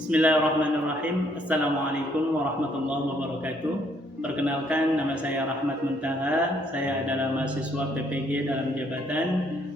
Bismillahirrahmanirrahim. Assalamualaikum warahmatullahi wabarakatuh. Perkenalkan, nama saya Rahmat Muntaha. Saya adalah mahasiswa PPG dalam jabatan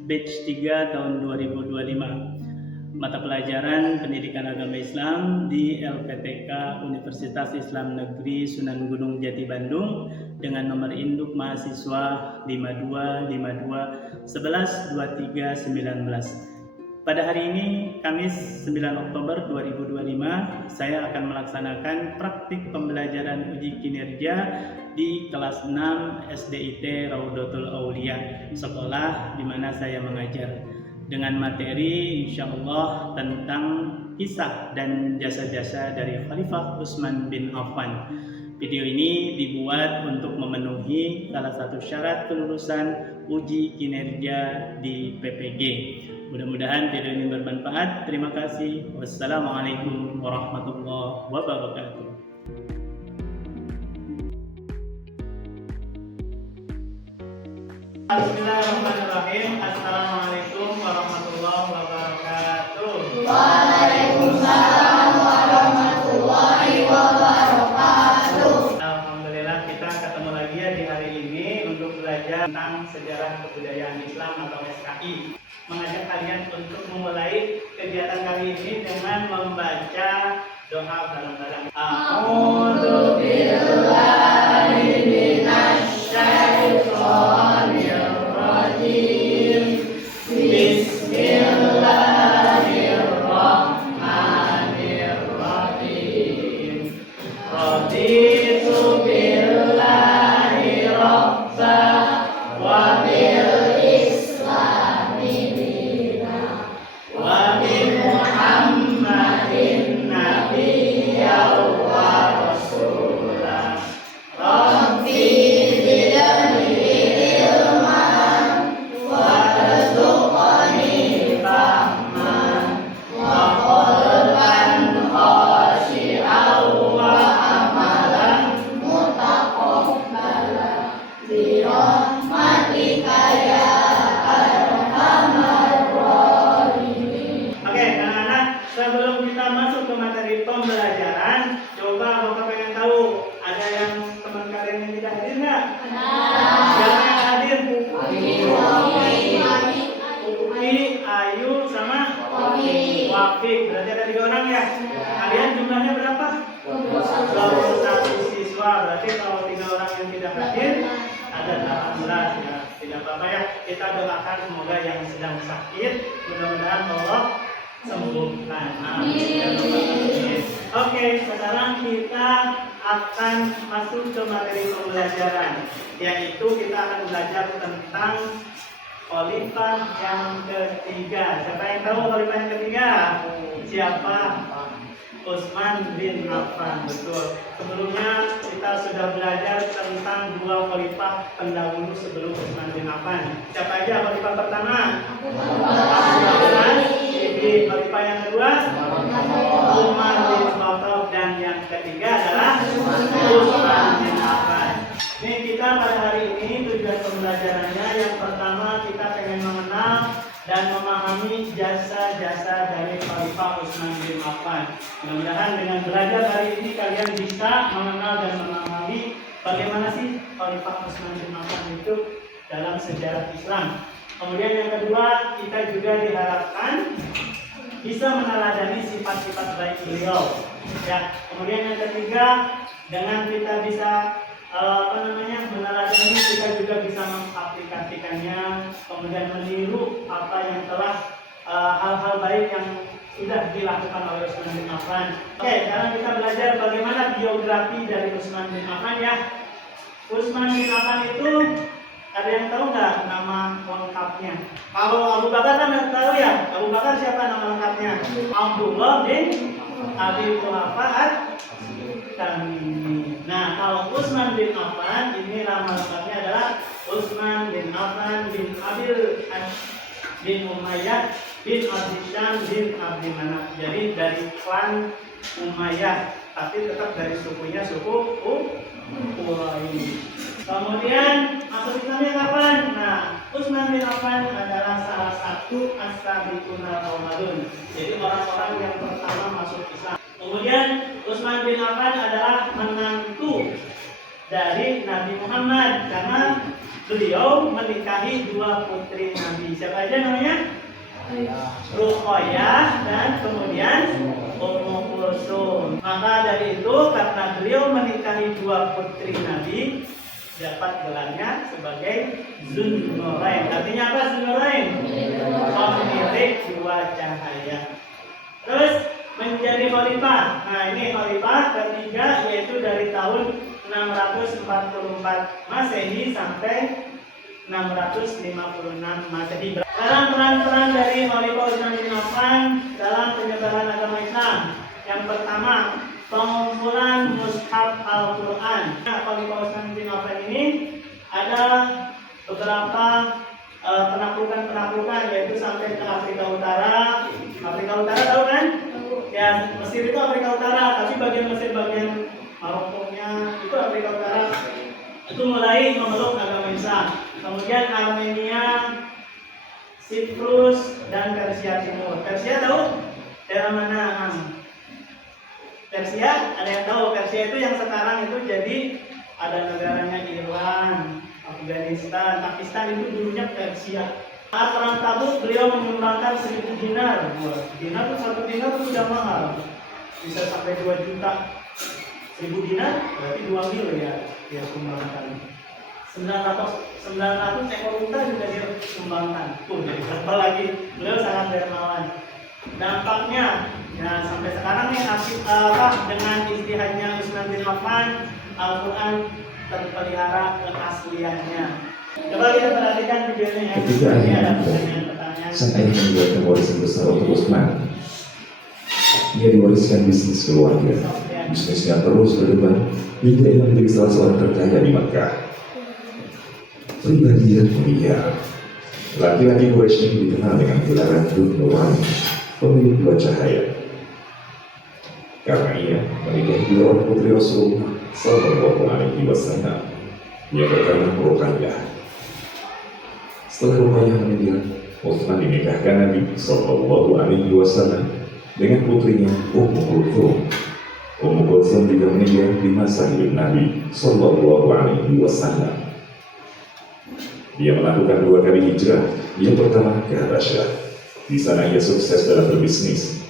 batch 3 tahun 2025. Mata pelajaran Pendidikan Agama Islam di LPTK Universitas Islam Negeri Sunan Gunung Jati Bandung dengan nomor induk mahasiswa 5252112319. Pada hari ini, Kamis 9 Oktober 2025, saya akan melaksanakan praktik pembelajaran uji kinerja di kelas 6 SDIT Raudatul Aulia, sekolah di mana saya mengajar, dengan materi insya Allah tentang kisah dan jasa-jasa dari Khalifah Utsman bin Affan. Video ini dibuat untuk memenuhi salah satu syarat kelulusan uji kinerja di PPG. Mudah-mudahan video ini bermanfaat. Terima kasih. Wassalamualaikum warahmatullahi wabarakatuh. Bismillahirrahmanirrahim. Assalamualaikum warahmatullahi wabarakatuh. Waalaikumsalam warahmatullahi wabarakatuh. Alhamdulillah, kita ketemu lagi ya di hari ini untuk belajar tentang sejarah kebudayaan Islam atau SKI. Mengajak kalian untuk memulai kegiatan kali ini dengan membaca doa bareng-bareng. A'udzu billahi minasy syaithanir rajim. Bismillahirrahmanirrahim. Raditu billahi rabba wa bil pembelajaran, coba Bapak pengen tahu, ada yang teman kalian yang tidak hadir nggak? Siapa yang hadir? Upi, Ayu, sama Wafik. Berarti ada 3 orang ya? Kalian jumlahnya berapa? 21 siswa. Berarti kalau 3 orang yang tidak hadir, ada 18 ya. Tidak apa-apa ya. Kita doakan semoga yang sedang sakit, mudah-mudahan Allah sembuhkan. Oke, sekarang kita akan masuk ke materi pembelajaran, yaitu kita akan belajar tentang khalifah yang ketiga. Siapa yang tahu khalifah yang ketiga? Siapa? Utsman bin Affan. Betul. Sebelumnya kita sudah belajar tentang 2 khalifah pendahulu sebelum Utsman bin Affan. Siapa aja khalifah pertama? Khalifah yang kedua Umar bin Khattab, dan yang ketiga adalah Utsman bin Affan. Ini kita pada hari ini tujuan pembelajarannya yang pertama kita pengen mengenal dan memahami jasa-jasa dari Khalifah Utsman bin Affan. Mudah-mudahan dengan belajar hari ini kalian bisa mengenal dan memahami bagaimana sih Khalifah Utsman bin Affan itu dalam sejarah Islam. Kemudian yang kedua, kita juga diharapkan bisa meneladani sifat-sifat baik beliau. Ya, kemudian yang ketiga, dengan kita bisa meneladani, kita juga bisa mengaplikasikannya, kemudian meniru apa yang telah hal-hal baik yang sudah dilakukan oleh Utsman bin Affan. Oke, sekarang kita belajar bagaimana biografi dari Utsman bin Affan ya. Utsman bin Affan itu ada yang tahu nggak nama lengkapnya? Kalau Abu Bakar kan tahu ya. Abu Bakar siapa nama lengkapnya? Abdullah bin Abi Quhafa At-Tamimi. Nah, kalau Utsman bin Affan ini nama lengkapnya adalah Utsman bin Affan bin Abil bin Umayyah bin Abdi Syam bin Abdi Manaf. Jadi dari klan Umayyah, tapi tetap dari sukunya suku Quraisy. Kemudian masuk Islamnya kapan? Nah, Utsman bin Affan adalah salah satu as-sabiqun al-awwalun. Jadi orang-orang yang pertama masuk Islam. Kemudian Utsman bin Affan adalah menantu dari Nabi Muhammad karena beliau menikahi dua putri Nabi. Siapa aja namanya? Ruqayyah dan kemudian Ummu Kulsum. Maka dari itu karena beliau menikahi dua putri Nabi, dapat gelarnya sebagai Zunnurain. Artinya apa Zunnurain? Pemilik dua cahaya. Terus menjadi khalifah. Nah, ini khalifah ketiga yaitu dari tahun 644 Masehi sampai 656 Masehi. Dalam peran-peran dari Khalifah Utsman bin Affan dalam penyebaran agama Islam. Yang pertama, pengumpulan mushaf Al-Quran. Nah, Khalifah Utsman bin Affan ini ada beberapa penaklukan yaitu sampai ke Afrika Utara. Afrika Utara tahu kan? Ya, Mesir itu Afrika Utara, tapi bagian Mesir bagian Marokonya itu Afrika Utara itu mulai memeluk agama Islam. Kemudian Armenia, Siprus dan Persia Timur. Persia tahu? Daerah mana? Persia, ada yang tahu? Persia itu yang sekarang itu jadi ada negaranya Iran, Afghanistan, Pakistan itu dulunya Persia. Saat perang Tabuk beliau menyumbangkan 1000 dinar. Dinar itu satu dinar itu sudah mahal, bisa sampai 2 juta. 1000 dinar berarti 2 miliar dia sumbangkan. 900 ekor unta juga dia sumbangkan. Jadi berapa lagi? Beliau sangat dermawan. Dampaknya, ya sampai sekarang nih dengan istihadnya Utsman bin Affan, Al-Quran terpelihara keasliannya. Coba kita perhatikan videonya. Ketika Ini ada pertanyaan, sang ayah membuatkan warisan besar untuk Utsman. Ia diwariskan bisnis keluarga. Bisnisnya terus berkembang hingga ia menjadi salah seorang terkaya di Makkah. Pribadi yang mulia, laki-laki Quraisy ini dikenal dengan gelaran Dzun-Nurain, pemilik dua cahaya. Karena ia menikahi dua orang putri Rasulullah Sallallahu Alaihi Wasallam, ia bernama Ruqayyah. Setelah Ruqayyah meninggal, Utsman dinikahkan Nabi Sallallahu Alaihi Wasallam dengan putrinya Ummu Kulsum. Ummu Kulsum juga meninggal di masa hidup Nabi Sallallahu Alaihi Wasallam. Dia melakukan 2 kali hijrah. Yang pertama ke Habasyah. Di sana ia sukses dalam berbisnis.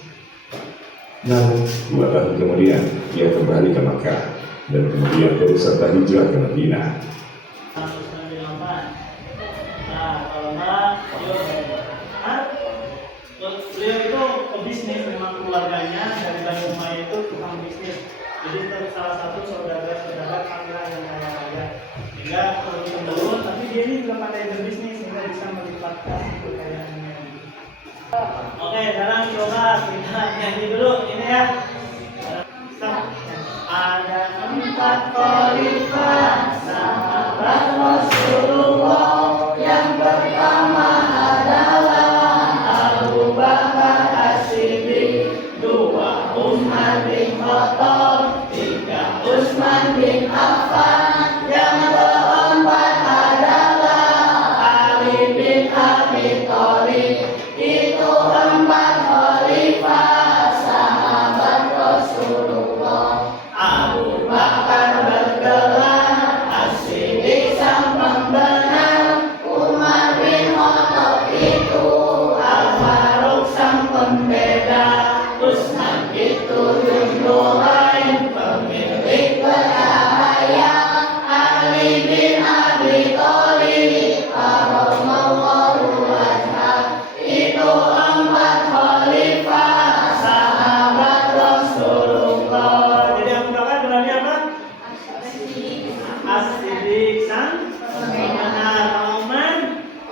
Namun 2 tahun kemudian ia kembali ke Makkah dan kemudian terus serta hijrah ke Madinah. Beliau itu pebisnis, memang keluarganya dari Bani Umayyah itu tukang bisnis. Jadi itu salah satu saudara kamilah yang kaya raya. Sehingga turun, tapi dia ini juga pandai berbisnis sehingga bisa melipatkan kekayaannya. Oke, sekarang coba kita nyanyi dulu ini ya. Ada 4 khalifah sahabat Rasulullah. Yang pertama adalah Abu Bakar As-Siddiq, 2 Umar bin Khattab, 3 Utsman bin Affan, yang keempat adalah Ali bin Abi Thalib. Itu 4 khalifah sahabat Rasulullah. Abu Bakar bergelar As-Siddiq sang pembenar, Umar bin Khattab itu Al-Faruq sang pembeda, Utsman itu Dzun-Nurain pemilik bercahaya, Ali bin Abi Thalib karamallahu wajhah. Itu 4 khalifah sahabat Rasulullah. Jadi Abu Bakar berarti apa? As-Siddiq sang pembenar. Umar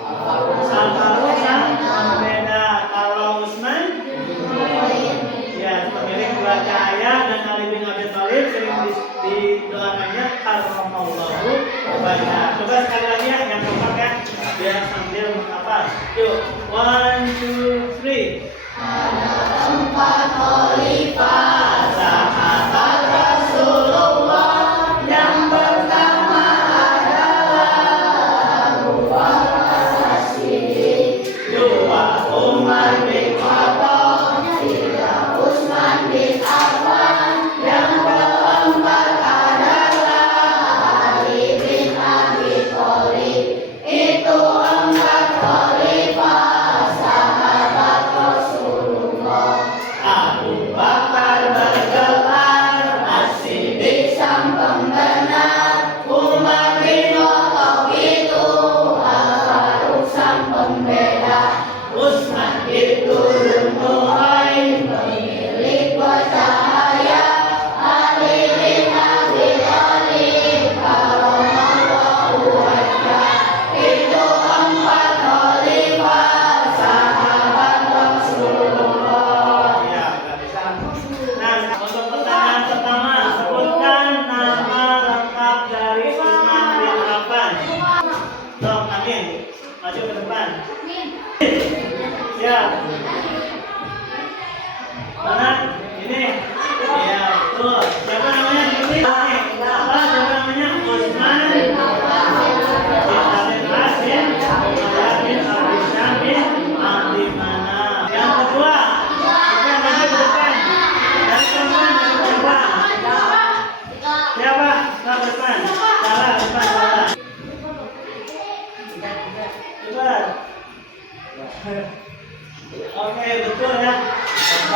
Al-Faruq sang pembeda. Kalau Utsman ya pemilik dua cahaya, dan Ali bin Abi Thalib sering didoakannya karamallahu wajhah. Coba sekali lagi ya yang keempat ya, biar sambil menghafal. Yuk, 1, 2, 3. Ada 4 khalifah sahabat Rasulullah. Yang pertama adalah Abu Bakar As-Siddiq, 2 Umar bin Khattab, 3 Utsman bin Affan,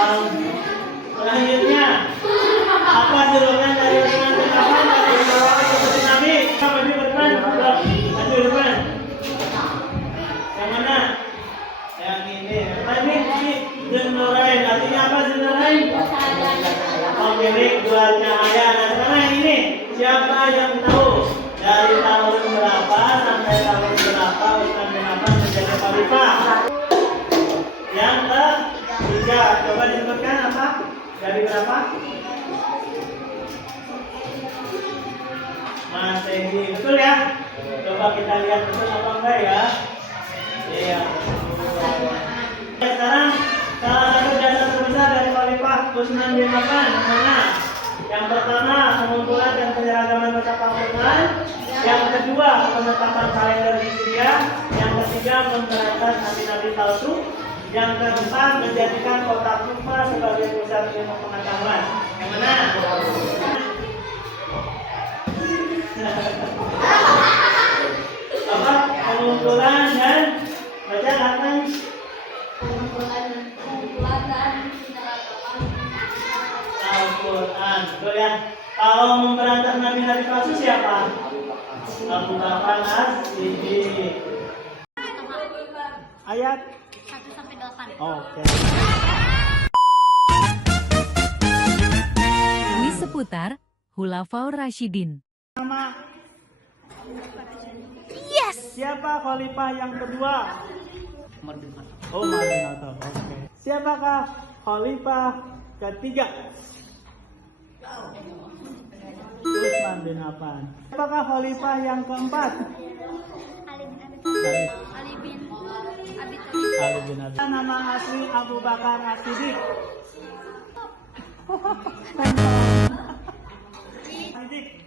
Selanjutnya, apa julukan dari Utsman bin Affan dari orang seperti Nabi? Apa di depan? Maju depan. Yang mana? Yang ini. Ini Dzun-Nurain. Artinya apa Dzun-Nurain? Pemilik dua cahaya. Nah sekarang yang ini, siapa yang tahu dari tahun berapa sampai tahun berapa Utsman bin Affan menjadi khalifah? Yang ketiga, coba disebutkan apa? Dari berapa? Masehi, betul ya? Coba kita lihat betul apa enggak ya? Iya. Sekarang salah satu jasa terbesar dari Khalifah Utsman bin Affan mana? Yang pertama, pengumpulan dan penyeragaman masa Al-Quran. Yang kedua, penetapan kalender Hijriah. Yang ketiga, memberantas nabi-nabi palsu. Yang keempat, menjadikan kota Kufa sebagai pusat ilmu pengetahuan. Yang mana? Apa? Pengumpulan dan baca apa? Pengumpulan dan Al-Quran. Betul ya? Kalau memberantas nabi-nabi palsu siapa? Abu Bakar As-Siddiq. Ayat 1-8. oke. Kuis seputar Khulafaur Rasyidin. Siapa khalifah yang kedua? Oh, Umar bin Khattab. Oke. Siapakah khalifah ketiga? Utsman bin Affan. Siapakah khalifah yang keempat? Ali bin Abi Thalib. Ali bin Abi. Nama asli Abu Bakar As-Siddiq. Siddiq.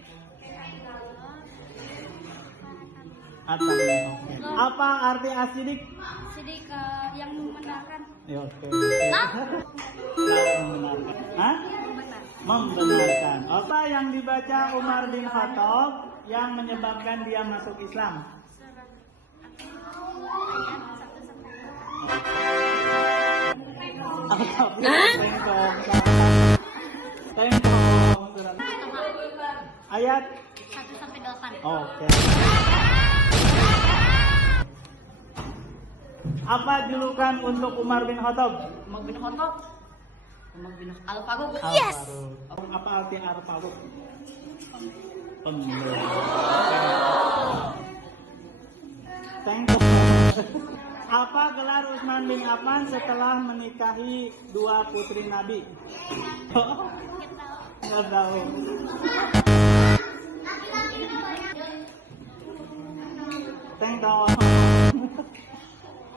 Oke. Apa arti As-Siddiq? Siddiq yang membenarkan. Ya, oke. Membenarkan. Hah? Membenarkan. Apa yang dibaca Umar bin Khattab yang menyebabkan dia masuk Islam? Ayat 1-8. oke. Apa julukan untuk Umar bin Khattab? Umar bin Khattab. Umar bin Al-Faruq. Al-Faruq. Apa arti Al-Faruq? Pembela. Thank you. Apa gelar Utsman bin Affan setelah menikahi dua putri Nabi? Nggak tahu. Thank you.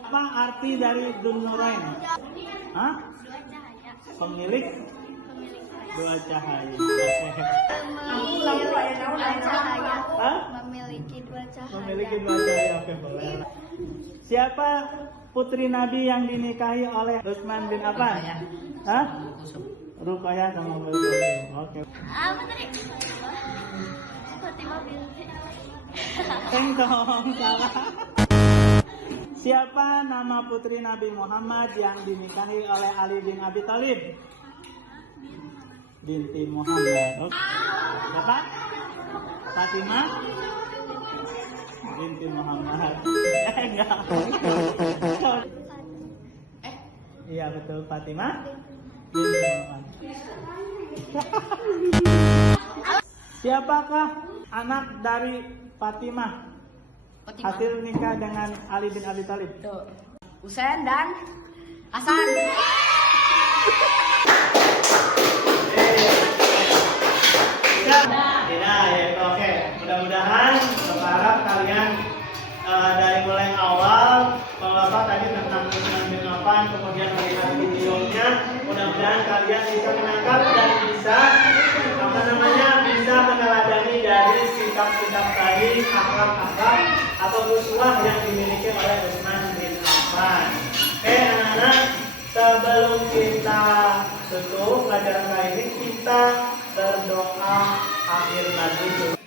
Apa arti dari Dzun-Nurain? Hah? Pemilik dua cahaya. Oke. Hah? Memiliki dua cahaya. Memiliki dua cahaya. Oke, boleh. Siapa putri Nabi yang dinikahi oleh Utsman bin Affan? Hah? Ruqayyah sama Zulkifli. Oke. Apa tadi? Fatimah binti. Tengkong salah. Siapa nama putri Nabi Muhammad yang dinikahi oleh Ali bin Abi Thalib? Binti Muhammad. Oke. Siapa? Fatimah binti Muhammad. Enggak. Iya betul, Fatimah binti Muhammad. Siapakah anak dari Fatimah? Hasil nikah dengan Ali bin Abi Thalib. Husain dan Hasan. Tidak, ya oke. Mudah-mudahan berharap kalian dari mulai awal apa tadi tentang Utsman bin Affan, kemudian melihat videonya, mudah-mudahan kalian bisa menangkap dan bisa bisa meneladani dari sikap-sikap tadi, akhlak-akhlak atau uswah yang dimiliki oleh Utsman bin Affan. Oke anak-anak, sebelum kita tutup pelajaran kali ini, kita berdoa akhir nanti.